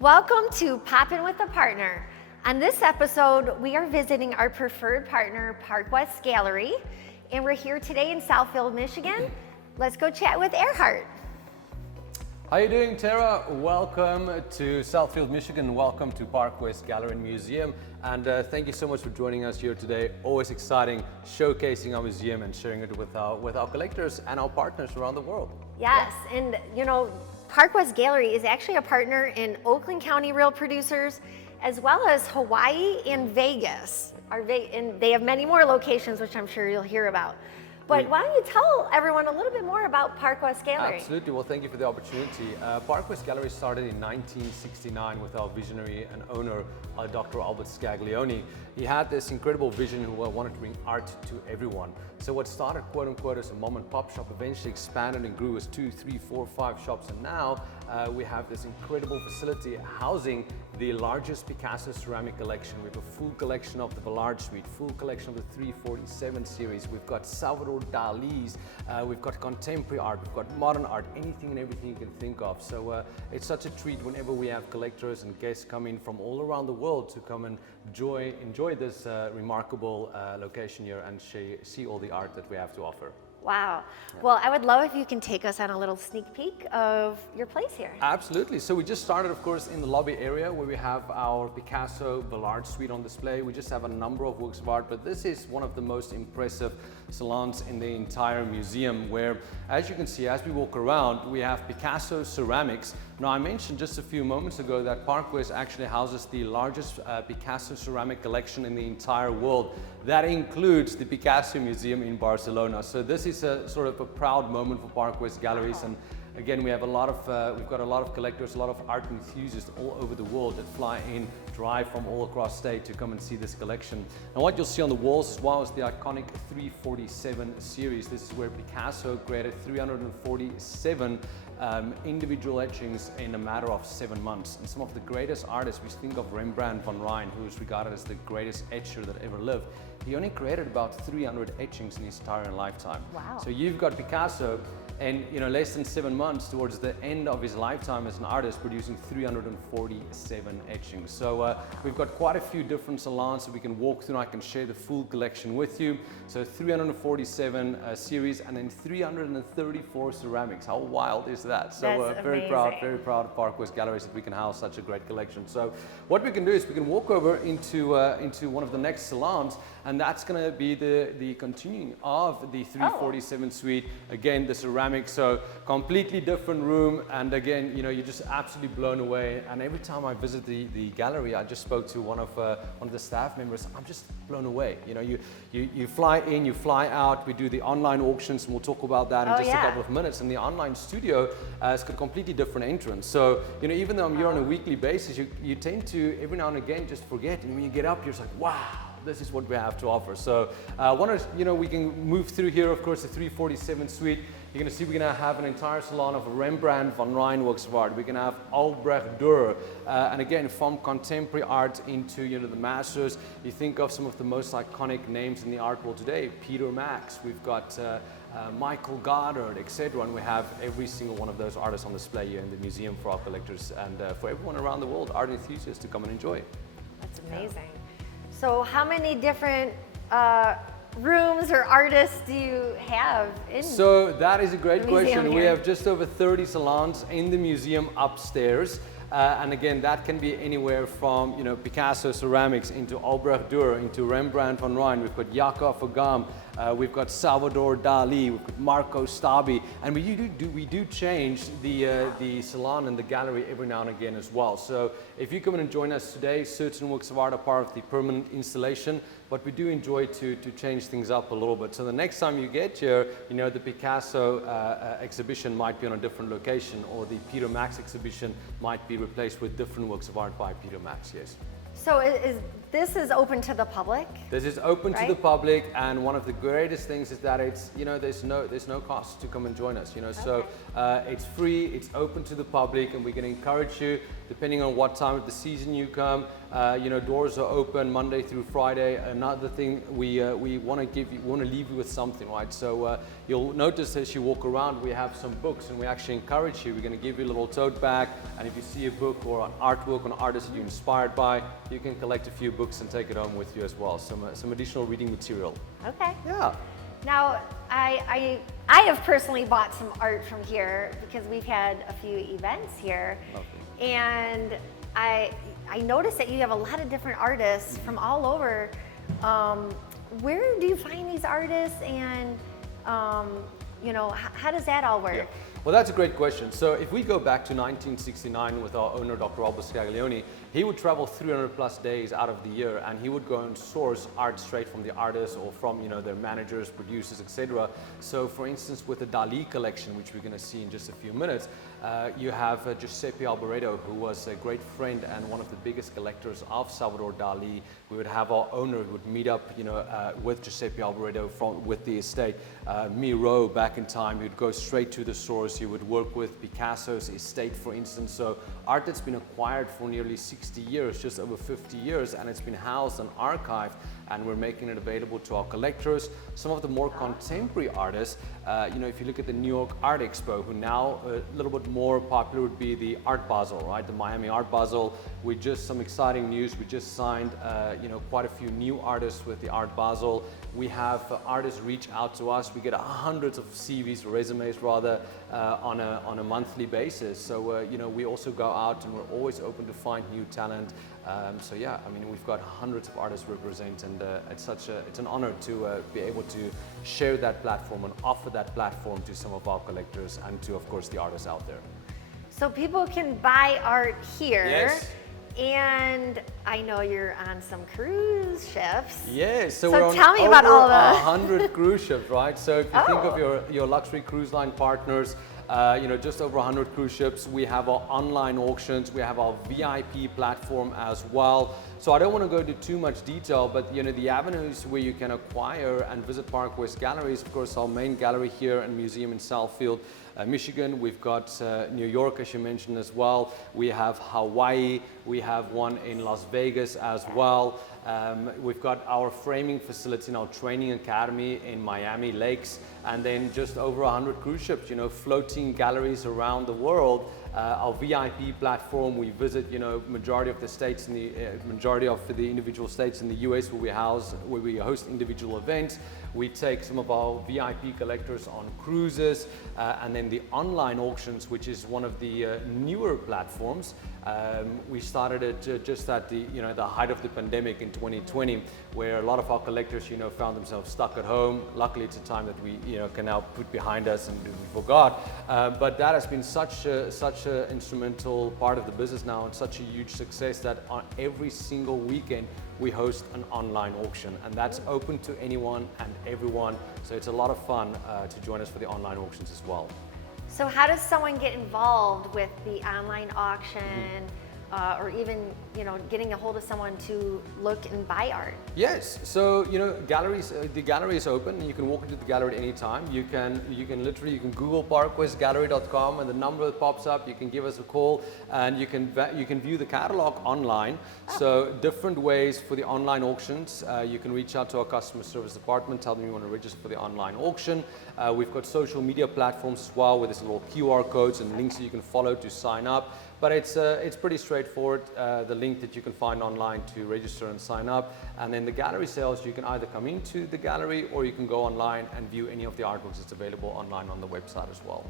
Welcome to Poppin' with a Partner. On this episode, we are visiting our preferred partner, Park West Gallery, and we're here today in Southfield, Michigan. Let's go chat with Earhart. How you doing, Tara? Welcome to Southfield, Michigan. Welcome to Park West Gallery and Museum. And thank you so much for joining us here today. Always exciting showcasing our museum and sharing it with our collectors and our partners around the world. Yes, and you know, Park West Gallery is actually a partner in Oakland County Real Producers, as well as Hawaii and Vegas. And they have many more locations, which I'm sure you'll hear about. But why don't you tell everyone a little bit more about Park West Gallery? Absolutely. Well, thank you for the opportunity. Park West Gallery started in 1969 with our visionary and owner, Dr. Albert Scaglione. He had this incredible vision who wanted to bring art to everyone. So what started, quote unquote, as a mom and pop shop eventually expanded and grew as 2, 3, 4, 5 shops. And now we have this incredible facility housing the largest Picasso ceramic collection. We have a full collection of the Villard Suite, full collection of the 347 series. We've got Salvador Dali's, we've got contemporary art, we've got modern art, anything and everything you can think of. So it's such a treat whenever we have collectors and guests come in from all around the world to come and enjoy this remarkable location here and see all the art that we have to offer. Wow. Yeah. Well, I would love if you can take us on a little sneak peek of your place here. Absolutely. So we just started, of course, in the lobby area where we have our Picasso Villard Suite on display. We just have a number of works of art, but this is one of the most impressive salons in the entire museum where, as you can see, as we walk around, we have Picasso ceramics. Now, I mentioned just a few moments ago that Park West actually houses the largest Picasso ceramic collection in the entire world. That includes the Picasso Museum in Barcelona. So this is a sort of a proud moment for Park West Galleries. Wow. And again, we've got a lot of collectors, a lot of art enthusiasts all over the world that fly in, drive from all across state to come and see this collection. And what you'll see on the walls as well is the iconic 347 series. This is where Picasso created 347 individual etchings in a matter of 7 months. And some of the greatest artists, we think of Rembrandt van Rijn, who is regarded as the greatest etcher that ever lived. He only created about 300 etchings in his entire lifetime. Wow. So you've got Picasso, and less than 7 months towards the end of his lifetime as an artist, producing 347 etchings. So we've got quite a few different salons that we can walk through, and I can share the full collection with you. So 347 series, and then 334 ceramics. How wild is that? So very proud of Park West Galleries that we can house such a great collection. So what we can do is we can walk over into one of the next salons, and that's going to be the continuing of the 347 suite. Again, the ceramics. So completely different room, and again, you're just absolutely blown away. And every time I visit the gallery, I just spoke to one of the staff members. I'm just blown away. You fly in, you fly out. We do the online auctions, and we'll talk about that in just a couple of minutes. And the online studio has got a completely different entrance. So even though I'm here on a weekly basis, you tend to every now and again just forget. And when you get up, you're just like, wow. This is what we have to offer. So we can move through here, of course, the 347 suite. You're going to see we're going to have an entire salon of Rembrandt van Rijn works of art. We're going to have Albrecht Dürer. And again, from contemporary art into the masters. You think of some of the most iconic names in the art world today. Peter Max, we've got Michael Goddard, etc. And we have every single one of those artists on display here in the museum for our collectors and for everyone around the world, art enthusiasts, to come and enjoy. That's amazing. Yeah. So how many different rooms or artists do you have in So that is a great question. Here? We have just over 30 salons in the museum upstairs. And again, that can be anywhere from Picasso ceramics into Albrecht Dürer, into Rembrandt van Rijn. We've got Jacob Vergam, we've got Salvador Dali, we've got Marco Stabi, and we do change the salon and the gallery every now and again as well. So if you come in and join us today, certain works of art are part of the permanent installation, but we do enjoy to change things up a little bit. So the next time you get here, the Picasso exhibition might be on a different location, or the Peter Max exhibition might be replaced with different works of art by Peter Max, yes. So is this is open to the public. This is open to Right? the public, and one of the greatest things is that it's, you know, there's no cost to come and join us, you know. So it's free, it's open to the public, and we can encourage you, depending on what time of the season you come. You know, doors are open Monday through Friday. Another thing, we want to leave you with something, right? So you'll notice as you walk around, we have some books, and we actually encourage you. We're going to give you a little tote bag, and if you see a book or an artwork or an artist that you're inspired by, you can collect a few books and take it home with you as well. Some additional reading material. Okay. Yeah. Now, I have personally bought some art from here because we've had a few events here. Lovely. And I noticed that you have a lot of different artists from all over. Where do you find these artists, and you know, how does that all work? Yeah. Well, that's a great question. So if we go back to 1969 with our owner, Dr. Alba Scaglione, he would travel 300 plus days out of the year, and he would go and source art straight from the artists or from, you know, their managers, producers, etc. So for instance, with the Dali collection, which we're going to see in just a few minutes, you have Giuseppe Alboreto, who was a great friend and one of the biggest collectors of Salvador Dali. We would have our owner who would meet up, you know, with Giuseppe Alboreto with the estate. Miro, back in time, he would go straight to the source. He would work with Picasso's estate, for instance. So art that's been acquired for nearly 60 years, just over 50 years, and it's been housed and archived, and we're making it available to our collectors. Some of the more contemporary artists, you know, if you look at the New York Art Expo, who now a little bit more popular would be the Art Basel, right? The Miami Art Basel. We just, some exciting news, we just signed, you know, quite a few new artists with the Art Basel. We have artists reach out to us. We get hundreds of CVs, resumes rather, on a monthly basis. So, you know, we also go out and we're always open to find new talent. So yeah, I mean, we've got hundreds of artists represent, and it's an honor to be able to share that platform and offer that platform to some of our collectors and to, of course, the artists out there. So people can buy art here. Yes. And I know you're on some cruise ships. Yes, so So we're on tell me over about all the- 100 cruise ships, right? So if you think Oh. of your luxury cruise line partners, you know, just over 100 cruise ships. We have our online auctions. We have our VIP platform as well. So I don't want to go into too much detail, but you know, the avenues where you can acquire and visit Park West Galleries, of course, our main gallery here and museum in Southfield, Michigan. We've got New York, as you mentioned, as well. We have Hawaii. We have one in Las Vegas as well. We've got our framing facility and our training academy in Miami Lakes, and then just over 100 cruise ships, you know, floating galleries around the world. Our VIP platform, we visit, you know, majority of the states in the majority of the individual states in the US where we host individual events. We take some of our VIP collectors on cruises, and then the online auctions, which is one of the newer platforms. We started it just at the, you know, the height of the pandemic in 2020, where a lot of our collectors, you know, found themselves stuck at home. Luckily, it's a time that we, you know, can now put behind us and we forgot. But that has been such an instrumental part of the business now, and such a huge success that on every single weekend we host an online auction, and that's open to anyone and everyone. So it's a lot of fun to join us for the online auctions as well. So how does someone get involved with the online auction, or even, you know, getting a hold of someone to look and buy art? Yes, so you know, galleries. The gallery is open. You can walk into the gallery at any time. You can Google parkwestgallery.com, and the number that pops up, you can give us a call, and you can view the catalog online. So different ways for the online auctions. You can reach out to our customer service department, tell them you want to register for the online auction. We've got social media platforms as well, with this little QR codes and links that you can follow to sign up. But it's pretty straightforward, the link that you can find online to register and sign up. And then the gallery sales, you can either come into the gallery or you can go online and view any of the artworks that's available online on the website as well.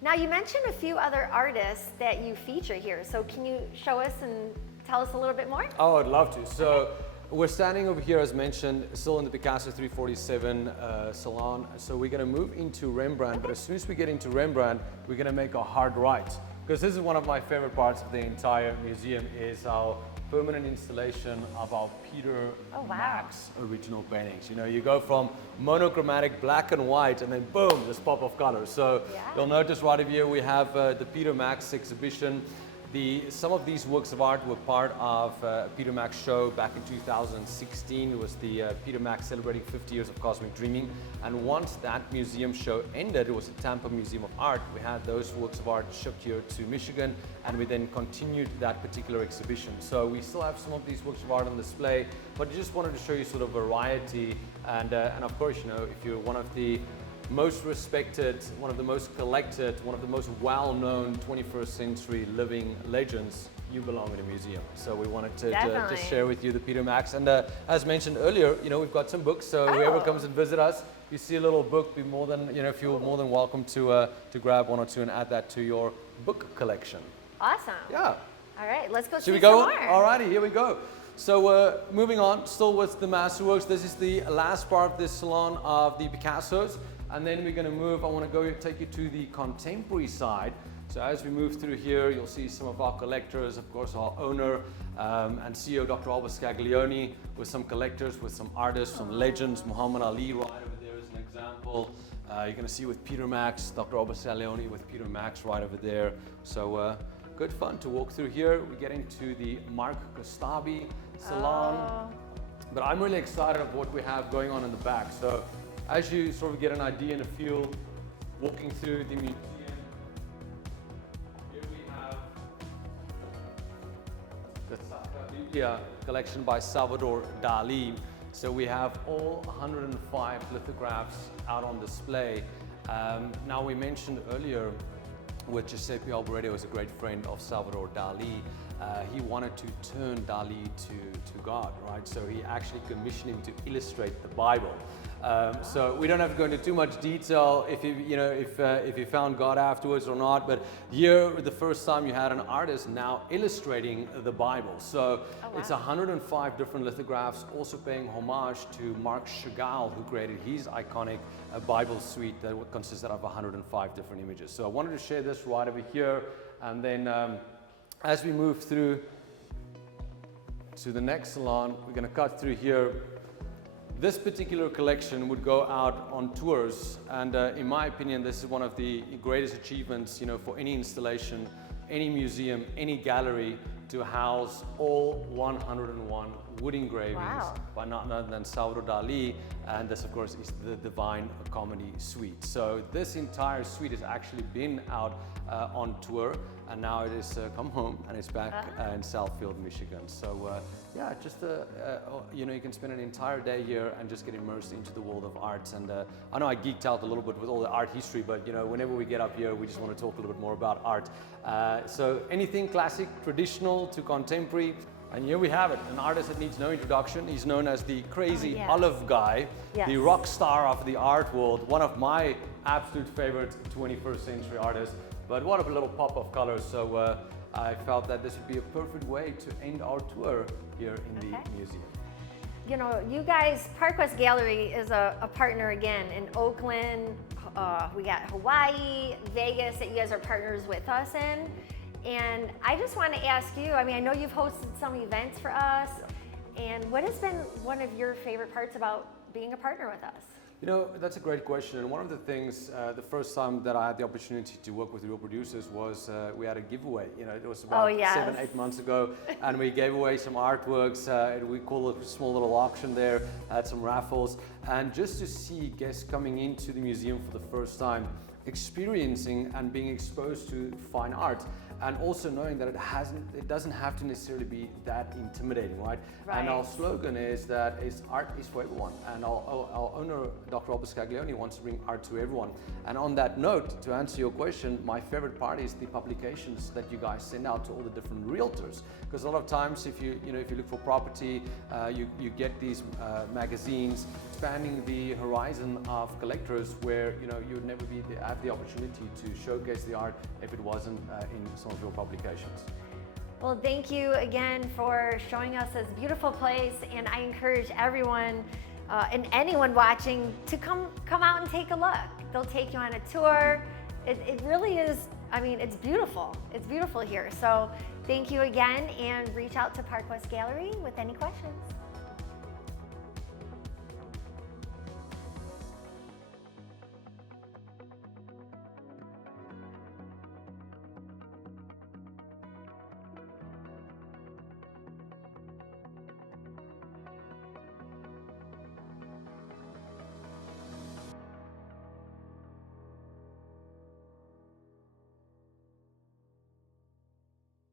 Now, you mentioned a few other artists that you feature here. So can you show us and tell us a little bit more? Oh, I'd love to. So we're standing over here, as mentioned, still in the Picasso 347 salon. So we're going to move into Rembrandt, but as soon as we get into Rembrandt, we're going to make a hard right. Because this is one of my favorite parts of the entire museum, is our permanent installation of our Peter Max original paintings. You know, you go from monochromatic black and white, and then boom, this pop of color. So you'll notice right over here we have the Peter Max exhibition. Some of these works of art were part of Peter Mack's show back in 2016. It was the Peter Mack celebrating 50 years of cosmic dreaming. And once that museum show ended, it was the Tampa Museum of Art. We had those works of art shipped here to Michigan, and we then continued that particular exhibition. So we still have some of these works of art on display, but I just wanted to show you sort of variety. And of course, you know, if you're one of the most respected, one of the most collected, one of the most well-known 21st century living legends, you belong in a museum. So we wanted to just share with you the Peter Macks. And as mentioned earlier, you know, we've got some books, so whoever comes and visit us, you see a little book, be more than, you know, if you're more than welcome to grab one or two and add that to your book collection. Awesome. Yeah. All right, let's go see Should we some go? more. Alrighty, here we go. So moving on, still with the masterworks. This is the last part of this salon of the Picassos. And then we're going to move, I want to go take you to the contemporary side. So as we move through here, you'll see some of our collectors, of course, our owner and CEO, Dr. Albert Scaglione, with some collectors, with some artists, some legends. Muhammad Ali right over there is an example. You're going to see with Peter Max, Dr. Albert Scaglione with Peter Max right over there. So good fun to walk through here. We're getting to the Mark Kostabi salon. But I'm really excited of what we have going on in the back. So as you sort of get an idea and a feel walking through the museum, here we have the Sacra Biblia collection by Salvador Dali. So we have all 105 lithographs out on display. Now we mentioned earlier with Giuseppe Alboreto, who is a great friend of Salvador Dali. He wanted to turn Dali to God, right? So he actually commissioned him to illustrate the Bible. So we don't have to go into too much detail if you found God afterwards or not. But here, the first time you had an artist now illustrating the Bible. So it's 105 different lithographs, also paying homage to Marc Chagall, who created his iconic Bible suite that consisted of 105 different images. So I wanted to share this right over here, and then as we move through to the next salon, we're going to cut through here. This particular collection would go out on tours, and in my opinion, this is one of the greatest achievements, you know, for any installation, any museum, any gallery, to house all 101 wood engravings by none other than Salvador Dali, and this, of course, is the Divine Comedy Suite. So this entire suite has actually been out on tour, and now it is come home and it's back in Southfield, Michigan. So yeah, just you know, you can spend an entire day here and just get immersed into the world of art. And I know I geeked out a little bit with all the art history, but you know, whenever we get up here, we just want to talk a little bit more about art. So anything classic, traditional to contemporary. And here we have it, an artist that needs no introduction. He's known as the crazy olive guy, the rock star of the art world, one of my absolute favorite 21st century artists. But what a little pop of color. So I felt that this would be a perfect way to end our tour here in the museum. You know, you guys, Park West Gallery is a partner again in Oakland. We got Hawaii, Vegas that you guys are partners with us in. And I just want to ask you, I mean, I know you've hosted some events for us, and what has been one of your favorite parts about being a partner with us? You know, that's a great question. And one of the things, the first time that I had the opportunity to work with real producers was we had a giveaway. You know, it was about 7-8 months ago, and we gave away some artworks. We called it a small little auction there, had some raffles. And just to see guests coming into the museum for the first time, experiencing and being exposed to fine art, and also knowing that it doesn't have to necessarily be that intimidating, right? And our slogan is that art is for everyone. And our owner, Dr. Albert Scaglione, wants to bring art to everyone. And on that note, to answer your question, my favorite part is the publications that you guys send out to all the different realtors. Because a lot of times, if you look for property, you get these magazines expanding the horizon of collectors, where you would never have the opportunity to showcase the art if it wasn't in some of your publications. Well, thank you again for showing us this beautiful place, and I encourage everyone and anyone watching to come out and take a look. They'll take you on a tour. It really is, I mean, it's beautiful. It's beautiful here. So thank you again, and reach out to Park West Gallery with any questions.